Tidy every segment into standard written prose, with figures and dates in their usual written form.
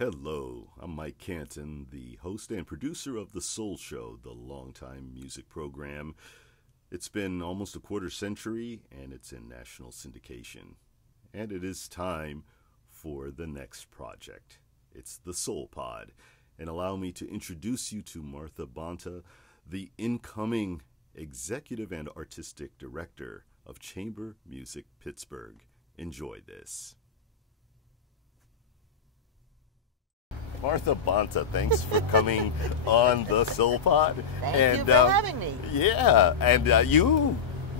Hello, I'm Mike Canton, the host and producer of The Soul Show, the longtime music program. It's been almost a quarter century, and it's in national syndication. And it is time for the next project. It's the Soul Pod. And allow me to introduce you to Martha Bonta, the incoming executive and artistic director of Chamber Music Pittsburgh. Enjoy this. Martha Bonta, thanks for coming on the Soul Pod. Thank you for having me. Yeah, and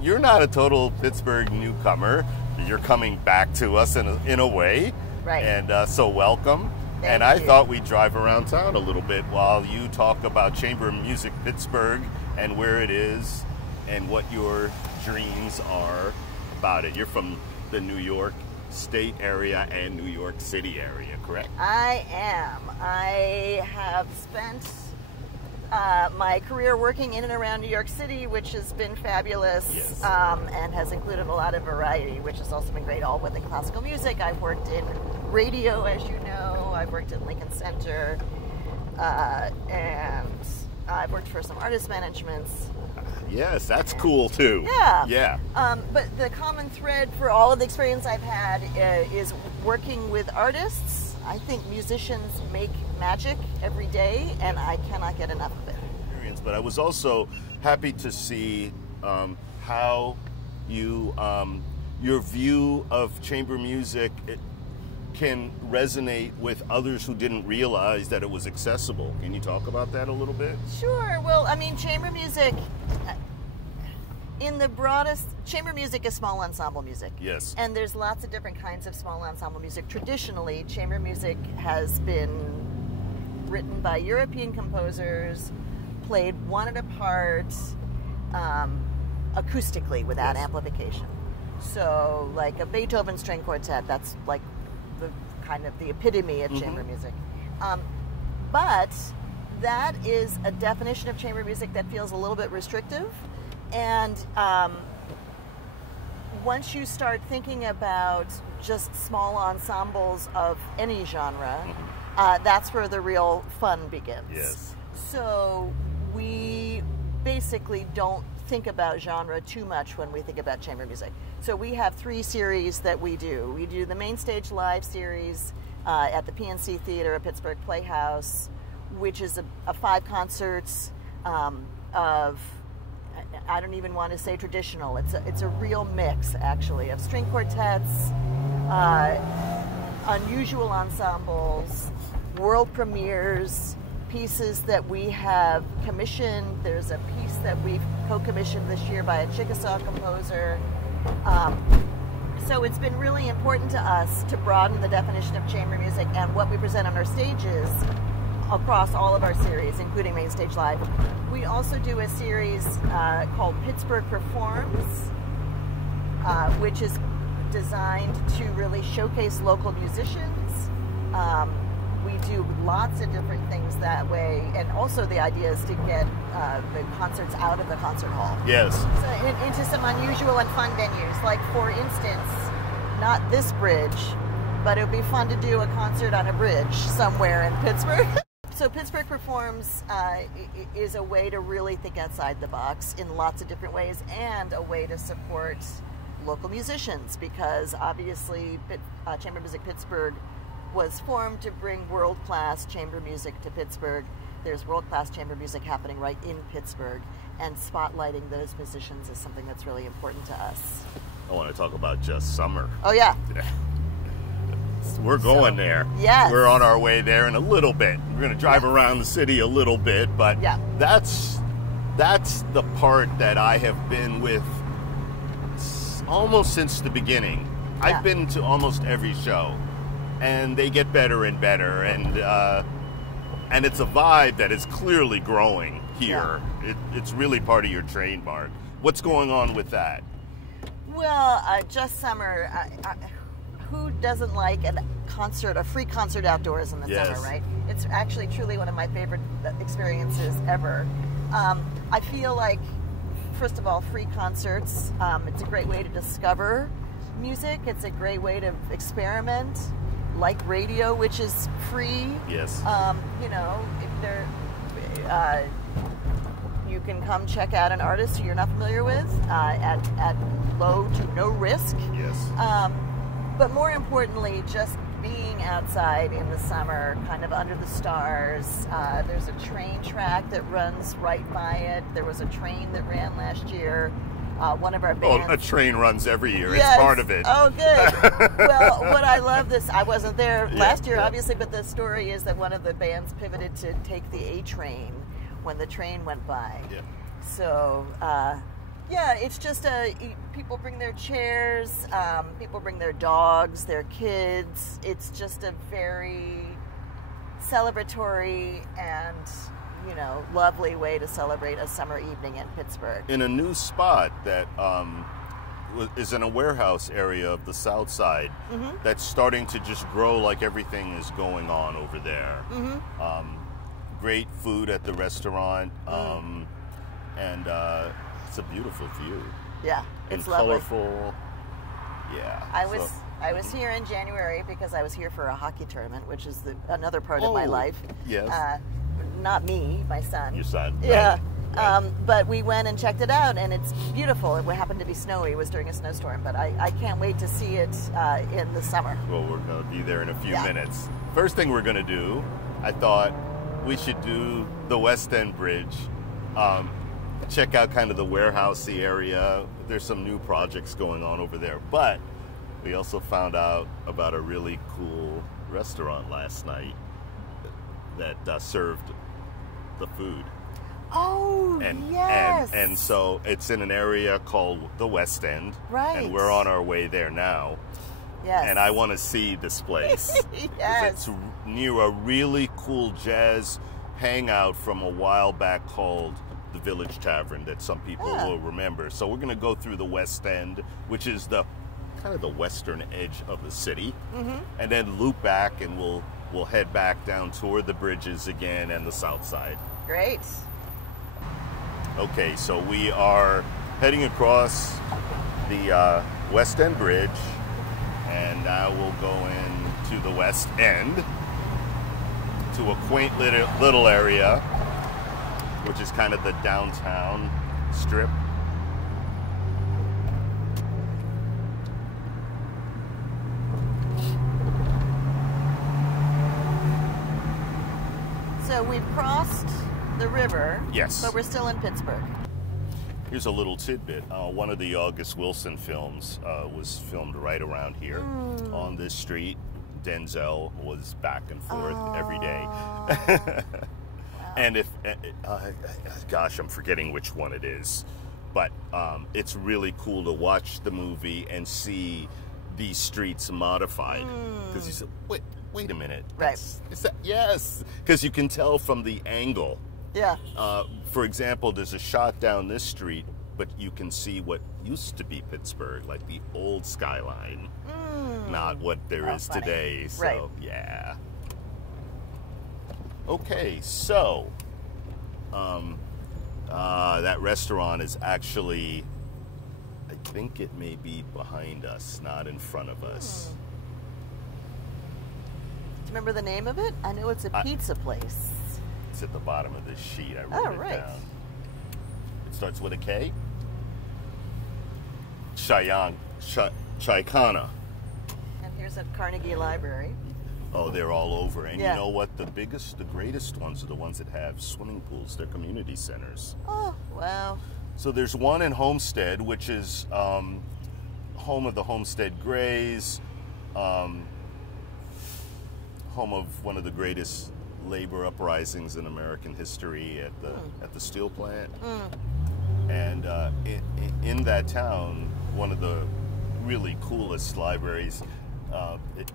you're not a total Pittsburgh newcomer. You're coming back to us in a way. Right. And so welcome. Thank I you. thought we'd drive around town a little bit while you talk about Chamber Music Pittsburgh and where it is and what your dreams are about it. You're from the New York State area and New York City area, correct? I am. I have spent my career working in and around New York City, which has been fabulous. Yes. And has included a lot of variety, which has also been great, all within classical music. I've worked in radio, as you know. I've worked in Lincoln Center. And I've worked for some artist managements. Yes, that's cool too. Yeah. Yeah. But the common thread for all of the experience I've had is working with artists. I think musicians make magic every day, and I cannot get enough of it. But I was also happy to see how you, your view of chamber music can resonate with others who didn't realize that it was accessible. Can you talk about that a little bit? Sure. Well, I mean, chamber music, in the broadest, chamber music is small ensemble music. Yes. And there's lots of different kinds of small ensemble music. Traditionally, chamber music has been written by European composers, played one at a part, acoustically without amplification. So, like a Beethoven string quartet, that's like the kind of the epitome of chamber music. But that is a definition of chamber music that feels a little bit restrictive. And once you start thinking about just small ensembles of any genre, that's where the real fun begins. Yes. So we basically don't think about genre too much when we think about chamber music. So we have 3 series that we do. We do the Main Stage Live series at the PNC Theater at Pittsburgh Playhouse, which is a 5 concerts of, I don't even want to say traditional. It's a real mix, actually, of string quartets, unusual ensembles, world premieres, pieces that we have commissioned. There's a piece that we've co-commissioned this year by a Chickasaw composer. So it's been really important to us to broaden the definition of chamber music and what we present on our stages across all of our series, including Main Stage Live. We also do a series called Pittsburgh Performs, which is designed to really showcase local musicians. We do lots of different things that way, and also the idea is to get the concerts out of the concert hall. Yes. So into some unusual and fun venues, like for instance, not this bridge, but it would be fun to do a concert on a bridge somewhere in Pittsburgh. So Pittsburgh Performs is a way to really think outside the box in lots of different ways, and a way to support local musicians, because obviously Chamber Music Pittsburgh was formed to bring world-class chamber music to Pittsburgh. There's world-class chamber music happening right in Pittsburgh, and spotlighting those musicians is something that's really important to us. I want to talk about Just Summer. Oh yeah. We're going there. Yes. We're on our way there in a little bit. We're going to drive around the city a little bit, but that's the part that I have been with almost since the beginning. I've been to almost every show, and they get better and better, and it's a vibe that is clearly growing here. It's really part of your trademark. What's going on with that? Well, Just Summer, who doesn't like a free concert outdoors in the summer, right? It's actually truly one of my favorite experiences ever. I feel like, first of all, free concerts, it's a great way to discover music. It's a great way to experiment, like radio, which is free. Yes. You know, if they're, you can come check out an artist who you're not familiar with at low to no risk. Yes. But more importantly, just being outside in the summer, kind of under the stars. There's a train track that runs right by it. There was a train that ran last year. One of our bands. Well, a train runs every year. Yes. It's part of it. Oh, good. Well, what I love this, I wasn't there last year, yeah. obviously, but the story is that one of the bands pivoted to take the A train when the train went by. Yeah. So, it's just people bring their chairs, people bring their dogs, their kids. It's just a very celebratory and, you know, lovely way to celebrate a summer evening in Pittsburgh. In a new spot that is in a warehouse area of the south side that's starting to just grow like everything is going on over there. Great food at the restaurant, and it's a beautiful view. Yeah, it's and lovely. Colorful. Yeah. I was here in January because I was here for a hockey tournament, which is another part of my life. Yes. Not me, my son. Your son. Yeah. Right. But we went and checked it out, and it's beautiful. It happened to be snowy. It was during a snowstorm, but I can't wait to see it in the summer. Well, we're going to be there in a few minutes. First thing we're going to do, I thought we should do the West End Bridge. Check out kind of the warehousey area. There's some new projects going on over there. But we also found out about a really cool restaurant last night that served the food. Oh, yes. And so it's in an area called the West End. Right. And we're on our way there now. Yes. And I want to see this place. Yes. It's near a really cool jazz hangout from a while back called the Village Tavern that some people will remember. So we're going to go through the West End, which is the kind of the western edge of the city, and then loop back, and we'll head back down toward the bridges again and the south side. Great. Okay, so we are heading across the West End Bridge, and now we'll go into the West End to a quaint little area, which is kind of the downtown strip. So we've crossed the river. Yes. But we're still in Pittsburgh. Here's a little tidbit. One of the August Wilson films was filmed right around here on this street. Denzel was back and forth every day. Wow. And gosh, I'm forgetting which one it is. But it's really cool to watch the movie and see these streets modified. Because you said, wait a minute. Right. Is that, yes. Because you can tell from the angle. Yeah. For example, there's a shot down this street, but you can see what used to be Pittsburgh, like the old skyline, not what there is funny. today. So, Right. yeah. Okay, so that restaurant is actually, I think it may be behind us, not in front of us. Do you remember the name of it? I know it's a pizza place. It's at the bottom of this sheet. I wrote it down. It starts with a K. Chicana. And here's at Carnegie Library. Oh, they're all over. And Yeah. you know what? The greatest ones are the ones that have swimming pools. They're community centers. Oh, wow. So there's one in Homestead, which is home of the Homestead Grays, home of one of the greatest labor uprisings in American history at the steel plant. And in that town, one of the really coolest libraries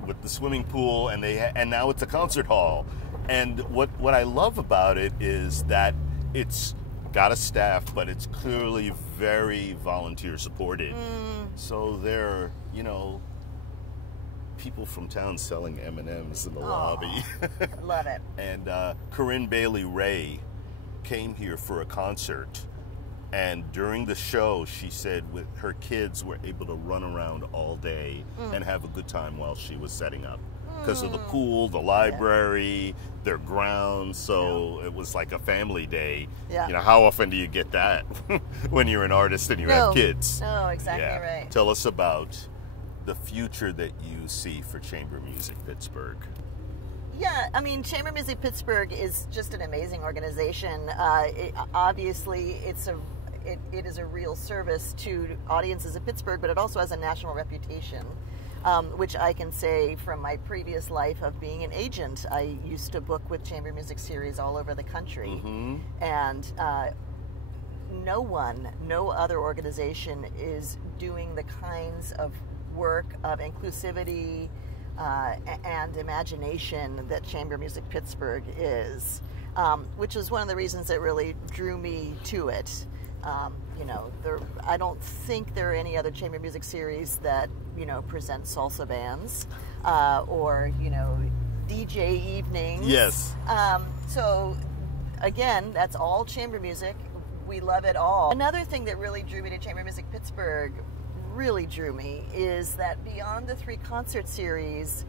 with the swimming pool, and now it's a concert hall. And what I love about it is that it's got a staff, but it's clearly very volunteer supported. So there, people from town selling M&Ms in the lobby. Love it. And Corinne Bailey Ray came here for a concert, and during the show she said her kids were able to run around all day and have a good time while she was setting up. because of the pool, the library, their grounds. So it was like a family day. Yeah. You know, how often do you get that when you're an artist and you have kids? No, exactly right. Tell us about the future that you see for Chamber Music Pittsburgh. Yeah, I mean, Chamber Music Pittsburgh is just an amazing organization. Obviously, it is a real service to audiences in Pittsburgh, but it also has a national reputation, which I can say from my previous life of being an agent. I used to book with Chamber Music series all over the country, and no other organization is doing the kinds of work of inclusivity and imagination that Chamber Music Pittsburgh is, which is one of the reasons that really drew me to it. I don't think there are any other chamber music series that, present salsa bands or, DJ evenings. Yes. So, again, that's all chamber music. We love it all. Another thing that really drew me to Chamber Music Pittsburgh is that beyond the 3 concert series,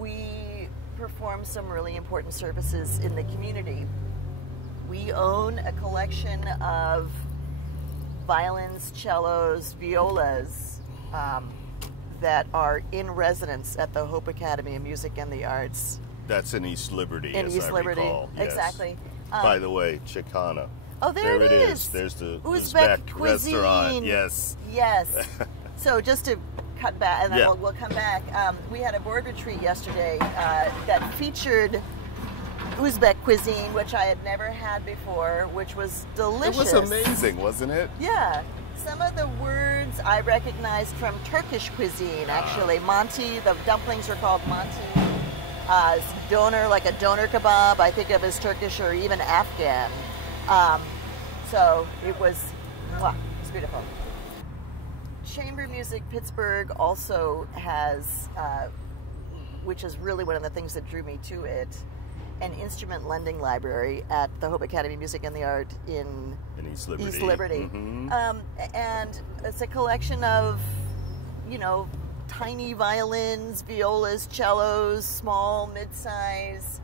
we perform some really important services in the community. We own a collection of violins, cellos, violas that are in residence at the Hope Academy of Music and the Arts. That's in East Liberty, in as East I Liberty. recall. Yes. Exactly. By the way, Chicana. Oh, there it is. There's the Uzbek cuisine. restaurant. Yes. Yes. So just to cut back, and then Yeah. we'll come back. We had a board retreat yesterday that featured Uzbek cuisine, which I had never had before, which was delicious. It was amazing, wasn't it? Yeah. Some of the words I recognized from Turkish cuisine, actually. Manti, the dumplings are called manti. Doner, like a doner kebab, I think of as Turkish or even Afghan. So it was beautiful. Chamber Music Pittsburgh also has, which is really one of the things that drew me to it, an instrument lending library at the Hope Academy of Music and the Art in East Liberty. East Liberty. And it's a collection of, tiny violins, violas, cellos, small, mid-size,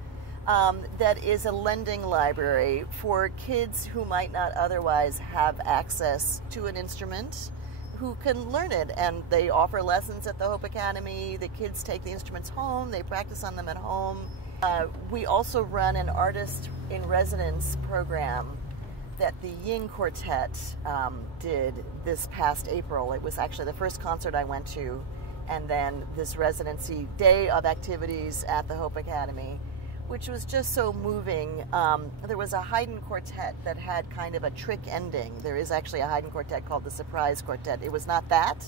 that is a lending library for kids who might not otherwise have access to an instrument, who can learn it. And they offer lessons at the Hope Academy. The kids take the instruments home. They practice on them at home. We also run an artist in residence program that the Ying Quartet did this past April. It was actually the first concert I went to, and then this residency day of activities at the Hope Academy, which was just so moving. There was a Haydn quartet that had kind of a trick ending. There is actually a Haydn quartet called the Surprise Quartet. It was not that,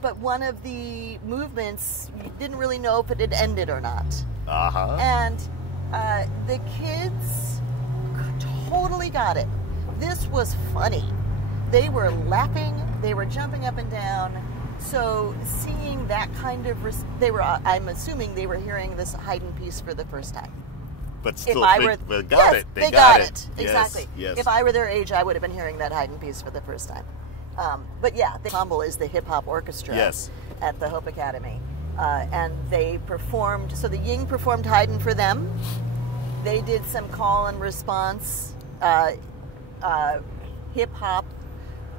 but one of the movements, you didn't really know if it had ended or not. And the kids totally got it. This was funny. They were laughing, they were jumping up and down. So seeing that kind of, I'm assuming they were hearing this Haydn piece for the first time. But still, they got it. They got it. Exactly. Yes. If I were their age, I would have been hearing that Haydn piece for the first time. But yeah, the ensemble is the hip hop orchestra at the Hope Academy. And they performed, so the Ying performed Haydn for them. They did some call and response hip hop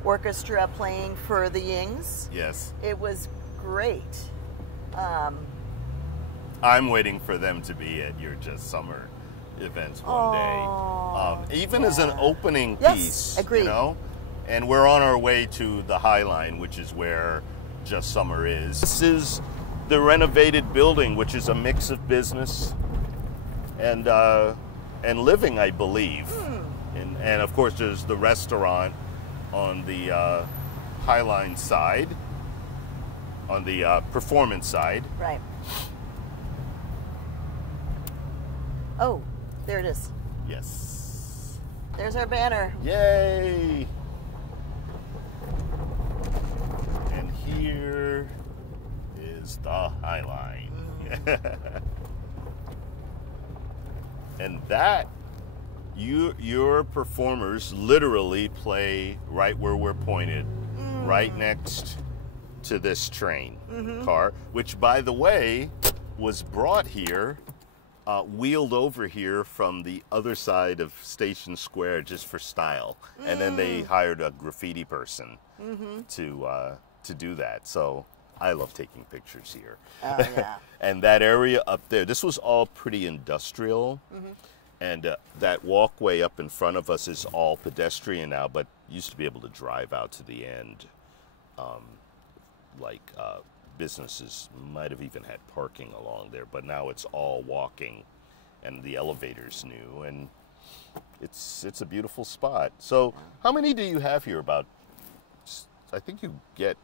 orchestra playing for the Yings. Yes. It was great. I'm waiting for them to be at your Just Summer events one day. Even as an opening piece. Agreed. And we're on our way to the High Line, which is where Just Summer is. This is the renovated building, which is a mix of business and living, I believe. And of course, there's the restaurant on the High Line side, on the performance side. Right. Oh, there it is. Yes. There's our banner. Yay! And here is the High Line. And that, your performers literally play right where we're pointed, right next to this train car, which, by the way, was brought here, wheeled over here from the other side of Station Square just for style, and then they hired a graffiti person to do that. So I love taking pictures here. Oh, yeah. And that area up there, this was all pretty industrial, and that walkway up in front of us is all pedestrian now, but used to be able to drive out to the end. Businesses might have even had parking along there, but now it's all walking, and the elevator's new, and it's a beautiful spot. So how many do you have here? About, I think you get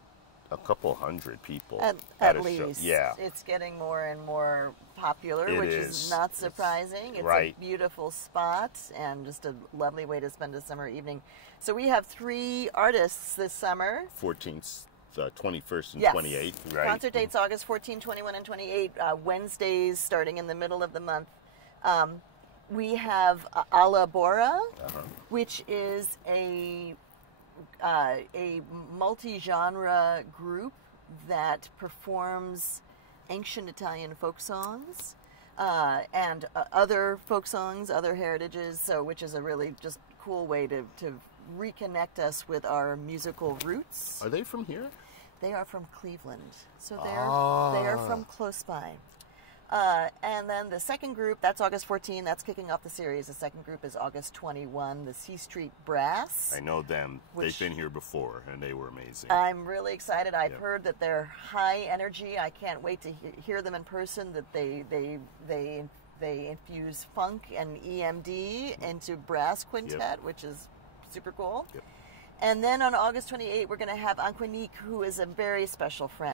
a couple hundred people at a least. show. Yeah. It's getting more and more popular, It which is. is not surprising. It's right. a beautiful spot and just a lovely way to spend a summer evening. So we have 3 artists this summer. 14th, 21st, and Yes. 28th, right? Concert dates August 14, 21, and 28, Wednesdays starting in the middle of the month. We have Ala Bora, which is a multi-genre group that performs ancient Italian folk songs and other folk songs, other heritages, so which is a really just cool way to reconnect us with our musical roots. Are they from here? They are from Cleveland, so they are from close by. And then the second group, that's August 14, that's kicking off the series. The second group is August 21, the C Street Brass. I know them. Which- They've been here before, and they were amazing. I'm really excited. I've heard that they're high energy. I can't wait to hear them in person, that they infuse funk and EMD into brass quintet, which is super cool. Yep. And then on August 28, we're going to have Anquinique, who is a very special friend.